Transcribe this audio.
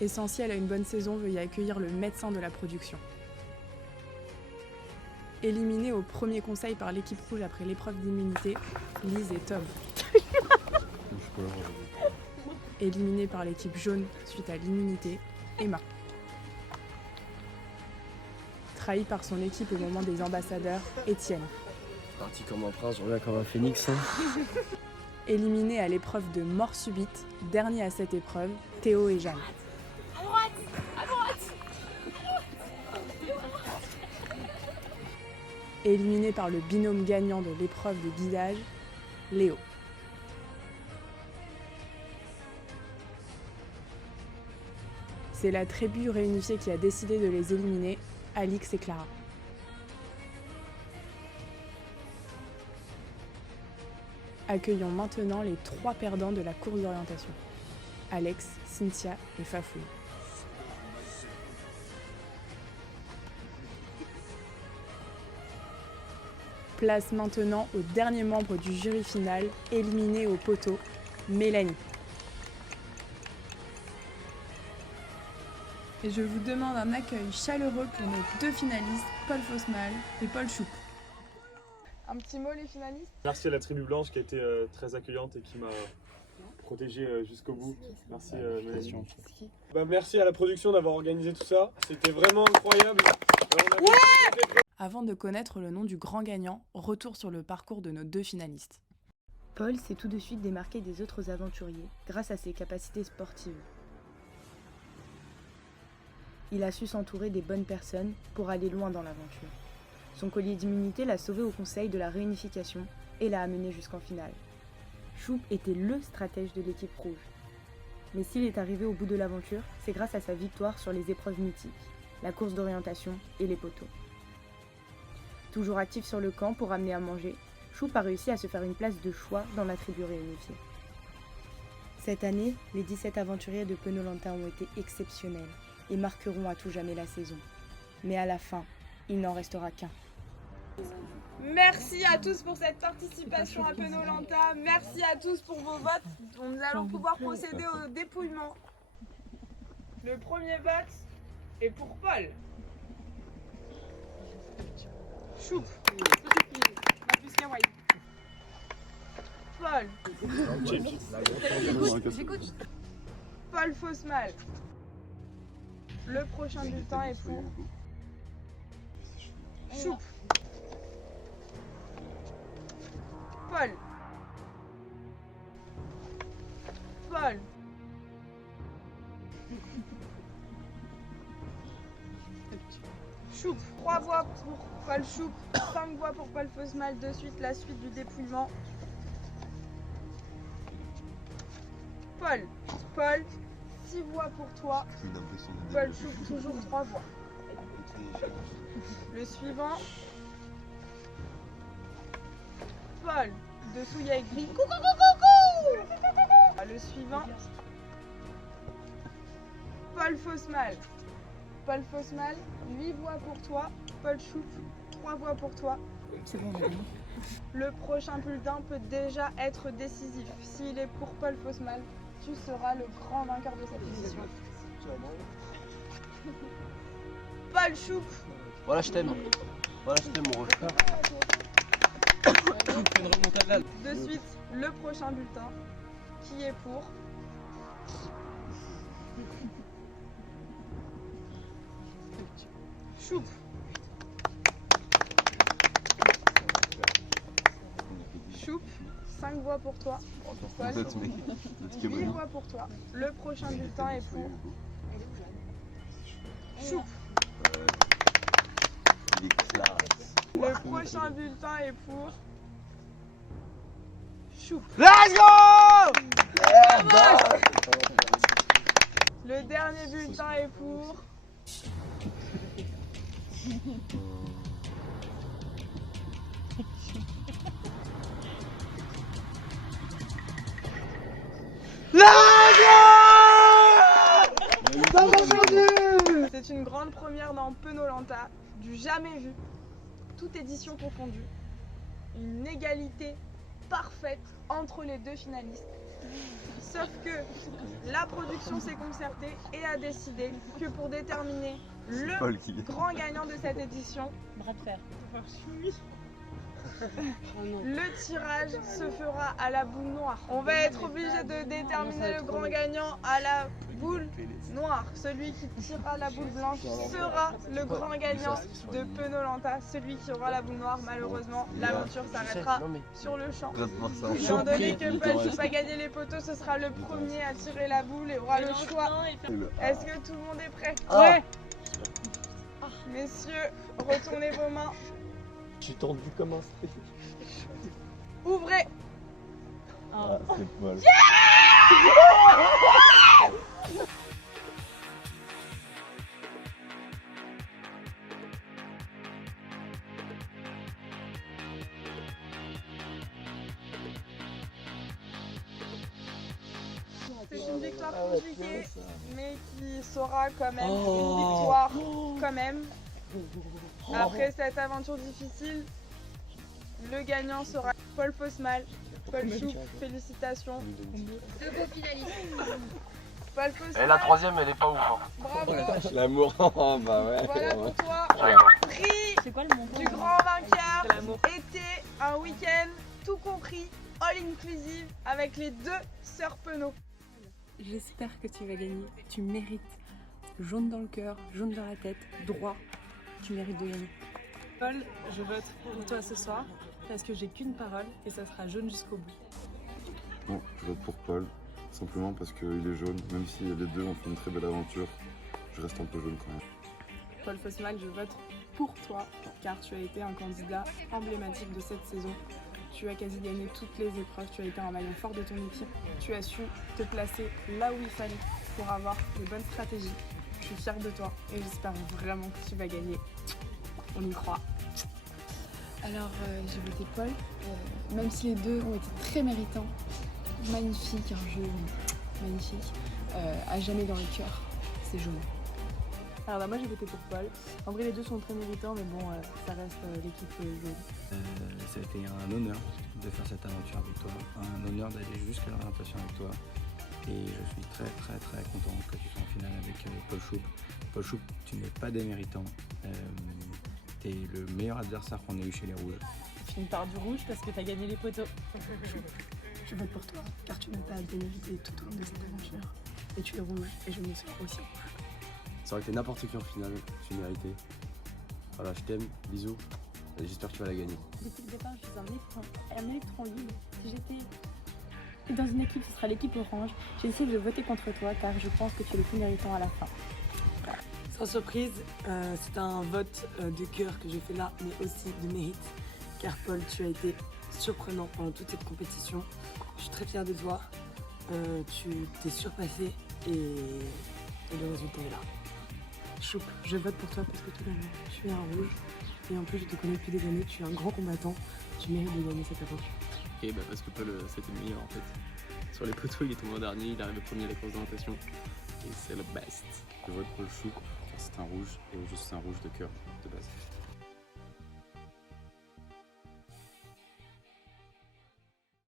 essentiel à une bonne saison, veuillez accueillir le médecin de la production. Éliminés au premier conseil par l'équipe rouge après l'épreuve d'immunité, Lise et Tom. Éliminés par l'équipe jaune suite à l'immunité, Emma. Trahi par son équipe au moment des ambassadeurs, Étienne. Parti comme un prince, je reviens comme un phénix. Éliminés à l'épreuve de mort subite, dernier à cette épreuve, Théo et Jeanne. À droite, à droite. Éliminé par le binôme gagnant de l'épreuve de guidage, Léo. C'est la tribu réunifiée qui a décidé de les éliminer, Alix et Clara. Accueillons maintenant les 3 perdants de la course d'orientation. Alex, Cynthia et Fafouille. Place maintenant au dernier membre du jury final, éliminé au poteau, Mélanie. Et je vous demande un accueil chaleureux pour nos 2 finalistes, Paul Fosmal et Paul Choup. Un petit mot les finalistes? Merci à la tribu blanche qui a été très accueillante et qui m'a protégé jusqu'au bout. Merci Mélanie. Merci à la production d'avoir organisé tout ça. C'était vraiment incroyable. Avant de connaître le nom du grand gagnant, retour sur le parcours de nos 2 finalistes. Paul s'est tout de suite démarqué des autres aventuriers grâce à ses capacités sportives. Il a su s'entourer des bonnes personnes pour aller loin dans l'aventure. Son collier d'immunité l'a sauvé au conseil de la réunification et l'a amené jusqu'en finale. Choup était le stratège de l'équipe rouge. Mais s'il est arrivé au bout de l'aventure, c'est grâce à sa victoire sur les épreuves mythiques, la course d'orientation et les poteaux. Toujours actif sur le camp pour amener à manger, Choup a réussi à se faire une place de choix dans la tribu réunifiée. Cette année, les 17 aventuriers de Penolanta ont été exceptionnels et marqueront à tout jamais la saison. Mais à la fin, il n'en restera qu'un. Merci à tous pour cette participation à Penolanta. Merci à tous pour vos votes. Nous allons pouvoir procéder au dépouillement. Le premier vote est pour Paul. Choup. Paul. J'écoute. Paul Fosmal. Le prochain bulletin est pour Choup. Paul. Paul. Choup. 3 voix pour Paul Choup, 5 voix pour Paul Fosmal. De suite, la suite du dépouillement. Paul. Paul. 6 voix pour toi. Paul Choup, toujours 3 voix. Le suivant. Paul. Dessous, il y a écrit coucou, coucou, coucou. Le suivant. Paul Fosmal. Paul Fosmal, 8 voix pour toi. Paul Choup, 3 voix pour toi. C'est bon, Le prochain bulletin peut déjà être décisif. S'il est pour Paul Fosmal, tu seras le grand vainqueur de cette édition. Paul Choup. Voilà, je t'aime. Voilà, je t'aime, mon rouge. De suite, le prochain bulletin qui est pour Choup. Choup, 5 voix pour toi. Paul, 8 voix pour toi. Le prochain bulletin est pour Choup. Le prochain bulletin est pour Choup. Let's go! Le dernier bulletin est pour C'est une grande première dans Penolanta, du jamais vu, toute édition confondue. Une égalité parfaite entre les 2 finalistes. Sauf que la production s'est concertée et a décidé que pour déterminer le grand gagnant de cette édition, Bras de fer. le tirage se fera à la boule noire. On va être obligé de déterminer le grand gagnant à la boule noire. Celui qui tirera la boule blanche sera le grand gagnant de Penolanta. Celui qui aura la boule noire, malheureusement, l'aventure s'arrêtera sur le champ. Étant donné que Paul Choup a gagné les poteaux, ce sera le premier à tirer la boule et aura le choix. Est-ce que tout le monde est prêt? Ouais. Messieurs, retournez vos mains. J'ai tendu comme un steak. Ouvrez. Ah, c'est mal. C'est une victoire compliquée, mais qui sera quand même une victoire quand même. Après cette aventure difficile, le gagnant sera Paul Fosmal. Paul Choup, félicitations. Deux beaux finalistes. Paul Fosmal, Et la troisième, elle est pas ouf. Hein. bravo. L'amour, bah ouais. Voilà pour toi. Prix C'est quoi le montant du grand vainqueur était un week-end tout compris, all inclusive, avec les deux sœurs Penaud. J'espère que tu vas gagner. Tu mérites. Jaune dans le cœur, jaune dans la tête, droit. Tu mérites de gagner. Paul, je vote pour toi ce soir parce que j'ai qu'une parole et ça sera jaune jusqu'au bout. Non, je vote pour Paul, simplement parce qu'il est jaune, même si les deux ont fait une très belle aventure, je reste un peu jaune quand même. Paul Fosmal, je vote pour toi car tu as été un candidat emblématique de cette saison. Tu as quasi gagné toutes les épreuves, tu as été un maillon fort de ton équipe. Tu as su te placer là où il fallait pour avoir les bonnes stratégies. Je suis fière de toi et j'espère vraiment que tu vas gagner. On y croit. Alors j'ai voté Paul, même si les deux ont été très méritants, magnifique, un jeu magnifique, à jamais dans le cœur, c'est jaune. Alors bah, moi j'ai voté pour Paul. En vrai les deux sont très méritants mais bon ça reste l'équipe jaune. Ça a été un honneur de faire cette aventure avec toi, un honneur d'aller jusqu'à l'orientation avec toi. Et je suis très content que tu sois en finale avec Paul Choup. Paul Choup, tu n'es pas déméritant. Tu es le meilleur adversaire qu'on ait eu chez les Rouges. Tu finis par du rouge parce que tu as gagné les poteaux. Je vote pour toi, car tu n'as pas démérité tout au long de cette aventure. Et tu es rouge, et je me sens aussi rouge. Ça aurait été n'importe qui en finale, tu méritais. Voilà, je t'aime, bisous. Et j'espère que tu vas la gagner. Depuis le départ, je suis un électron libre. Si j'étais dans une équipe, ce sera l'équipe orange. J'ai décidé de voter contre toi car je pense que tu es le plus méritant à la fin. Sans surprise, c'est un vote de cœur que je fais là, mais aussi de mérite. Car Paul, tu as été surprenant pendant toute cette compétition. Je suis très fière de toi. Tu t'es surpassé et le résultat est là. Choup, je vote pour toi parce que tout d'abord, tu es un rouge. Et en plus, je te connais depuis des années, tu es un grand combattant. Tu mérites de gagner cette aventure. Ok, bah parce que Paul c'était le meilleur en fait. Sur les poteaux, il est tombé en dernier, il arrive premier à la course d'orientation. Et c'est le best. Je vote Paul Choup, car c'est un rouge, et je suis un rouge de cœur de base.